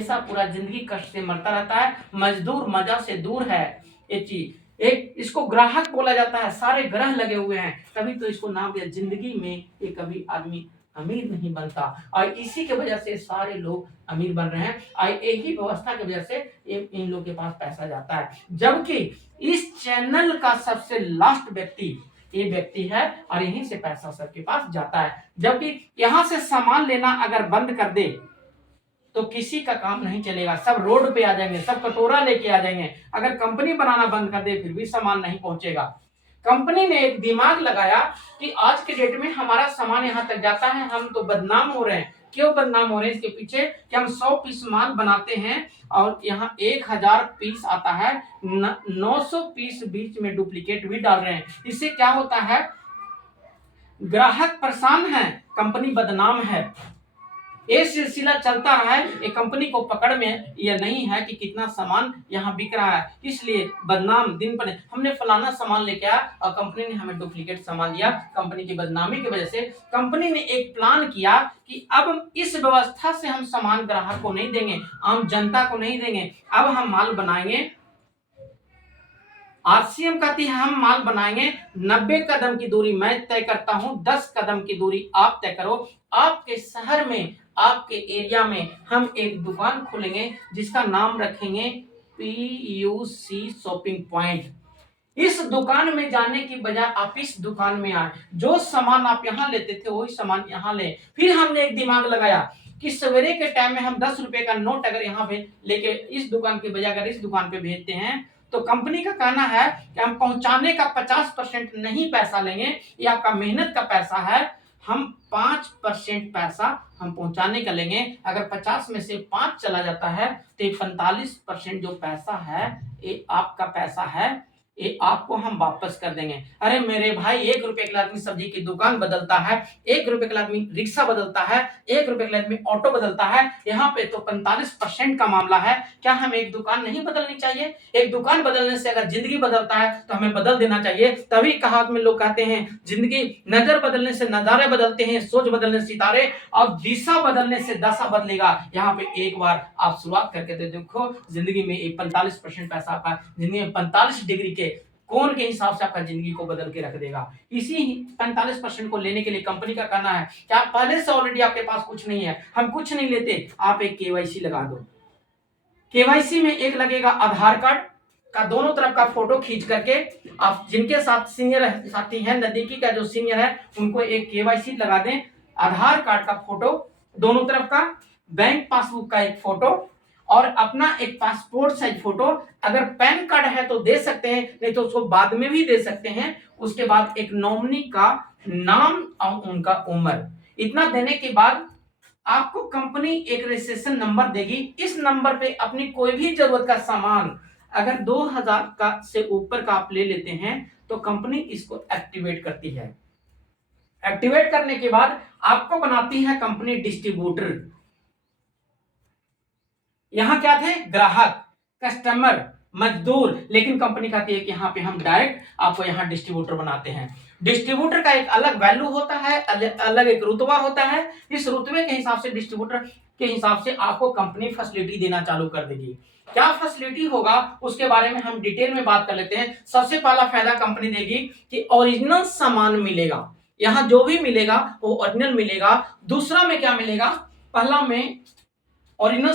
हमेशा पूरा जिंदगी कष्ट से मरता रहता है, मजदूर मजा से दूर है। ये चीज एक इसको ग्राहक बोला जाता है, सारे ग्रह लगे हुए हैं, तभी तो इसको नाम दिया। जिंदगी में ये कभी आदमी अमीर नहीं बनता और इसी के वजह से सारे लोग अमीर बन रहे हैं और यही व्यवस्था की वजह से इन लोग के पास पैसा जाता है। जबकि इस चैनल का सबसे लास्ट व्यक्ति ये व्यक्ति है और यहीं से पैसा सबके पास जाता है। जबकि यहां से सामान लेना अगर बंद कर दे तो किसी का काम नहीं चलेगा, सब रोड पे आ जाएंगे, सब कटोरा लेके आ जाएंगे। अगर कंपनी बनाना बंद कर दे फिर भी सामान नहीं पहुंचेगा। कंपनी ने एक दिमाग लगाया कि आज के डेट में हमारा सामान यहाँ तक जाता है, हम तो बदनाम हो रहे हैं। क्यों बदनाम हो रहे हैं? इसके पीछे कि हम 100 पीस माल बनाते हैं और यहाँ 1000 पीस आता है, 900 पीस बीच में डुप्लीकेट भी डाल रहे हैं। इससे क्या होता है? ग्राहक परेशान है, कंपनी बदनाम है। ये सिलसिला चलता रहा है। एक कंपनी को पकड़ में यह नहीं है कि कितना सामान यहाँ बिक रहा है, इसलिए बदनाम दिन पर हमने फलाना सामान लेके आया और कंपनी ने हमें डुप्लीकेट सामान दिया। कंपनी की बदनामी की वजह से कंपनी ने एक प्लान किया कि अब इस व्यवस्था से हम सामान ग्राहक को नहीं देंगे, आम जनता को नहीं देंगे। अब हम माल बनाएंगे, आरसीएम कहती है हम माल बनाएंगे 90 कदम की दूरी मैं तय करता हूं, 10 कदम की दूरी आप तय करो। आपके शहर में, आपके एरिया में हम एक दुकान खोलेंगे जिसका नाम रखेंगे पीयूसी शॉपिंग पॉइंट। इस दुकान में जाने की बजाय आप इस दुकान में आए, जो सामान आप यहाँ लेते थे वही सामान यहाँ ले। फिर हमने एक दिमाग लगाया कि सवेरे के टाइम में हम 10 रुपए का नोट अगर यहाँ पे लेके इस दुकान के बजाय अगर इस दुकान पे भेजते हैं तो कंपनी का कहना है कि हम पहुंचाने का 50% नहीं पैसा लेंगे, ये आपका मेहनत का पैसा है, हम 5% पैसा हम पहुंचाने का लेंगे। अगर 50 में से 5 चला जाता है तो 45% जो पैसा है ये आपका पैसा है, ये आपको हम वापस कर देंगे। अरे मेरे भाई, 1 रुपए के लिए आदमी सब्जी की दुकान बदलता है, 1 रुपए के लिए आदमी रिक्शा बदलता है, 1 रुपए के लिए आदमी ऑटो बदलता है। यहाँ पे तो 45% का मामला है। क्या हम एक दुकान नहीं बदलनी चाहिए? एक दुकान बदलने से अगर जिंदगी बदलता है तो हमें बदल देना चाहिए। तभी कहावत में लोग कहते हैं जिंदगी नजर बदलने से नजारे बदलते हैं, सोच बदलने से सितारे, और दिशा बदलने से दशा बदलेगा। यहाँ पे एक बार आप शुरुआत करके तो देखो, जिंदगी में 45% पैसा आपका जिंदगी में 45 डिग्री के कोण के हिसाब से आपका जिंदगी को बदल के रख देगा। इसी 45% को लेने के लिए कंपनी का कहना है कि आप पहले से ऑलरेडी आपके पास कुछ नहीं है, हम कुछ नहीं लेते, आप एक केवाईसी लगा दो। केवाईसी में एक लगेगा आधार कार्ड का दोनों तरफ का फोटो खींच करके, आप जिनके साथ सीनियर साथी हैं, नजदीकी का जो सीनियर है उनको एक केवाईसी लगा दें। आधार कार्ड का फोटो दोनों तरफ का, बैंक पासबुक का एक फोटो और अपना एक पासपोर्ट साइज फोटो। अगर पैन कार्ड है तो दे सकते हैं, नहीं तो उसको बाद में भी दे सकते हैं। उसके बाद एक नॉमिनी का नाम और उनका उम्र। इतना देने के बाद आपको कंपनी एक रजिस्ट्रेशन नंबर देगी। इस नंबर पे अपनी कोई भी जरूरत का सामान अगर 2000 का से ऊपर का आप ले लेते हैं तो कंपनी इसको एक्टिवेट करती है। एक्टिवेट करने के बाद आपको बनाती है कंपनी डिस्ट्रीब्यूटर। यहां क्या थे? ग्राहक, कस्टमर, मजदूर, लेकिन कंपनी कहती है कि यहाँ पे हम डायरेक्ट आपको यहाँ डिस्ट्रीब्यूटर बनाते हैं। डिस्ट्रीब्यूटर का एक अलग वैल्यू होता है, अलग एक रुतबा होता है। इस रुतबे के हिसाब से, डिस्ट्रीब्यूटर के हिसाब से आपको कंपनी फैसिलिटी देना चालू कर देगी। क्या फैसिलिटी होगा उसके बारे में हम डिटेल में बात कर लेते हैं। सबसे पहला फायदा कंपनी देगी कि ओरिजिनल सामान मिलेगा। यहाँ जो भी मिलेगा वो ओरिजिनल मिलेगा। दूसरा में क्या मिलेगा? पहला में ओरिजिनल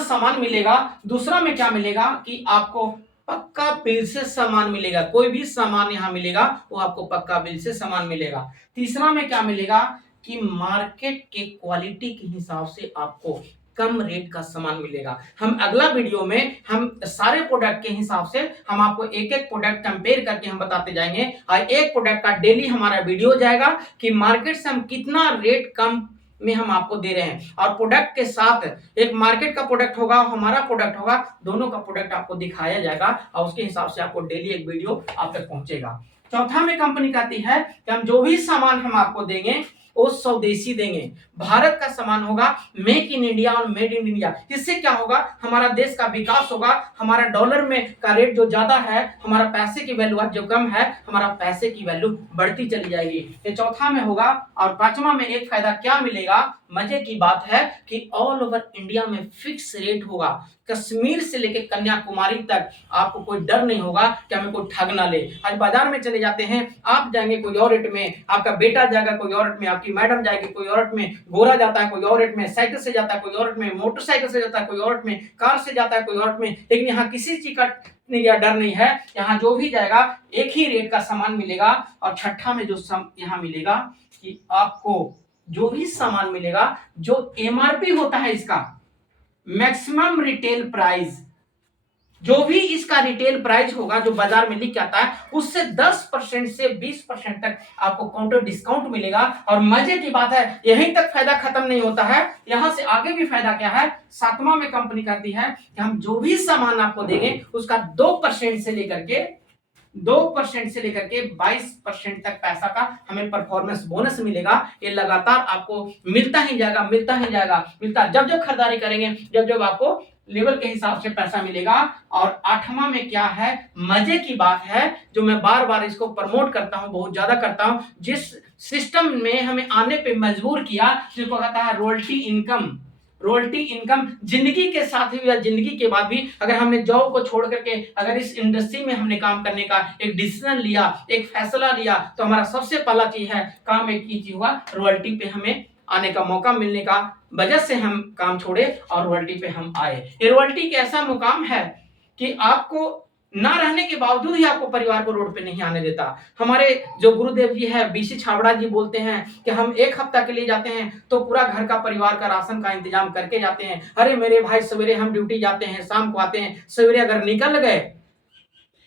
सामान मिलेगा। दूसरा में क्या मिलेगा कि आपको पक्का बिल से सामान मिलेगा। कोई भी सामान यहां मिलेगा वो आपको पक्का बिल से सामान मिलेगा। तीसरा में क्या मिलेगा कि मार्केट के क्वालिटी के हिसाब से आपको कम रेट का सामान मिलेगा। हम अगला वीडियो में हम सारे प्रोडक्ट के हिसाब से हम आपको एक एक प्रोडक्ट कंपेयर करके हम बताते जाएंगे और एक प्रोडक्ट का डेली हमारा वीडियो जाएगा कि मार्केट से हम कितना रेट कम में हम आपको दे रहे हैं। और प्रोडक्ट के साथ एक मार्केट का प्रोडक्ट होगा, हमारा प्रोडक्ट होगा, दोनों का प्रोडक्ट आपको दिखाया जाएगा और उसके हिसाब से आपको डेली एक वीडियो आप तक पहुंचेगा। चौथा में कंपनी कहती है कि हम जो भी सामान हम आपको देंगे वो स्वदेशी देंगे। भारत का सामान होगा मेक इन इंडिया और मेड इन इंडिया। इससे क्या होगा, हमारा देश का विकास होगा, हमारा डॉलर में का रेट जो ज्यादा है, हमारा पैसे की वैल्यू आज जो कम है, हमारा पैसे की वैल्यू बढ़ती चली जाएगी। ये चौथा में होगा। और पांचवा में एक फायदा क्या मिलेगा, मजे की बात है कि ऑल ओवर इंडिया में फिक्स रेट होगा। कश्मीर से लेकर कन्याकुमारी तक आपको कोई डर नहीं होगा कि हमें कोई ठग ना ले। आज बाजार में चले जाते हैं, आप जाएंगे कोई और रेट में, आपका बेटा जाएगा कोई और रेट में, आपकी मैडम जाएगी कोई और रेट में, गोरा जाता है कोई और रेट में, साइकिल से जाता है कोई और रेट में, मोटरसाइकिल से जाता है कोई और रेट में, कार से जाता है कोई और रेट में। लेकिन यहाँ किसी चीज का डर नहीं है, यहाँ जो भी जाएगा एक ही रेट का सामान मिलेगा। और छठा में जो यहाँ मिलेगा कि आपको जो भी सामान मिलेगा, जो एमआरपी होता है इसका मैक्सिमम रिटेल प्राइस, जो भी इसका रिटेल प्राइस होगा जो बाजार में लिख के आता है, उससे 10% से 20% तक आपको काउंटर डिस्काउंट मिलेगा। और मजे की बात है, यहीं तक फायदा खत्म नहीं होता है, यहां से आगे भी फायदा क्या है, सातवां में कंपनी कहती है कि हम जो भी सामान आपको देंगे उसका 2% से लेकर के 22% तक पैसा का हमें परफॉर्मेंस बोनस मिलेगा। ये लगातार आपको मिलता ही जाएगा। जब जब खरीदारी करेंगे, जब जब आपको लेवल के हिसाब से पैसा मिलेगा। और आठवां में क्या है, मजे की बात है, जो मैं बार बार इसको प्रमोट करता हूं, बहुत ज्यादा करता हूं, जिस सिस्टम में हमें आने पे मजबूर किया, जिसको कहता है रॉयल्टी इनकम। जिंदगी के साथ भी या जिंदगी के बाद भी अगर हमने जॉब को छोड़ करके अगर इस इंडस्ट्री में हमने काम करने का एक डिसीजन लिया, एक फैसला लिया, तो हमारा सबसे पहला चीज है काम एक ही चीज हुआ, रॉयल्टी पे हमें आने का मौका मिलने का वजह से हम काम छोड़े और रॉयल्टी पे हम आए। ये रॉयल्टी एक ऐसा मुकाम है कि आपको ना रहने के बावजूद ही आपको परिवार को रोड पे नहीं आने देता। हमारे जो गुरुदेव जी है बीसी छाबड़ा जी बोलते हैं कि हम एक हफ्ता के लिए जाते हैं तो पूरा घर का परिवार का राशन का इंतजाम करके जाते हैं। अरे मेरे भाई, सवेरे हम ड्यूटी जाते हैं, शाम को आते हैं, सवेरे अगर निकल गए,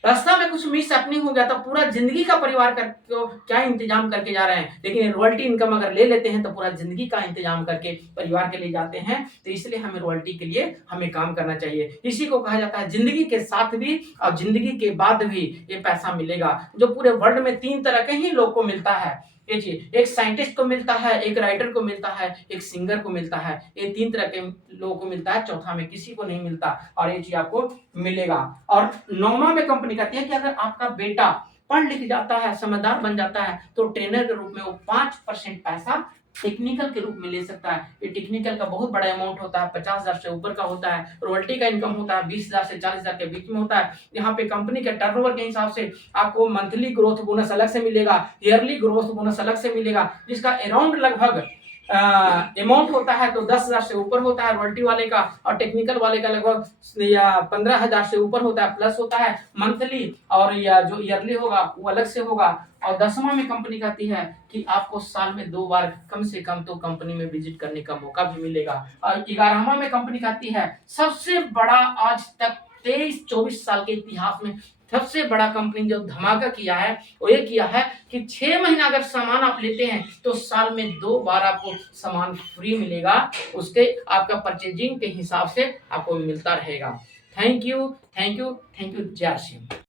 रास्ता में कुछ मिस हैपनिंग हो गया तो पूरा जिंदगी का परिवार को क्या इंतजाम करके जा रहे हैं। लेकिन रॉयल्टी इनकम अगर ले लेते हैं तो पूरा जिंदगी का इंतजाम करके परिवार के लिए जाते हैं। तो इसलिए हमें रॉयल्टी के लिए हमें काम करना चाहिए। इसी को कहा जाता है जिंदगी के साथ भी और जिंदगी के बाद भी ये पैसा मिलेगा, जो पूरे वर्ल्ड में 3 तरह के ही लोग को मिलता है। एक साइंटिस्ट को मिलता है, एक राइटर को मिलता है, एक सिंगर को मिलता है। ये 3 तरह के लोगों को मिलता है, चौथा में किसी को नहीं मिलता। और ये चीज आपको मिलेगा। और 9वां में कंपनी कहती है कि अगर आपका बेटा पढ़ लिख जाता है, समझदार बन जाता है, तो ट्रेनर के रूप में वो 5% पैसा टेक्निकल के रूप में ले सकता है। ये टेक्निकल का बहुत बड़ा अमाउंट होता है, 50,000 से ऊपर का होता है। रॉयल्टी का इनकम होता है 20,000 से 40,000 के बीच में होता है। यहाँ पे कंपनी के टर्नओवर के हिसाब से आपको मंथली ग्रोथ बोनस अलग से मिलेगा, ईयरली ग्रोथ बोनस अलग से मिलेगा, जिसका अराउंड लगभग अमाउंट होता है तो 10,000 से ऊपर होता है रॉयल्टी वाले का, और टेक्निकल वाले का लगभग या 15,000 से ऊपर होता है, प्लस होता है मंथली, और या जो ईयरली होगा वो अलग से होगा। और 10वां में कंपनी कहती है कि आपको साल में 2 बार कम से कम तो कंपनी में विजिट करने का मौका भी मिलेगा। और 11वां में कंपनी कहती है सबसे बड़ा, आज तक 23-24 साल के इतिहास में सबसे बड़ा कंपनी जो धमाका किया है वो ये किया है कि 6 महीना अगर सामान आप लेते हैं तो साल में 2 बार आपको सामान फ्री मिलेगा, उसके आपका परचेजिंग के हिसाब से आपको मिलता रहेगा। Thank you. जय श्री राम।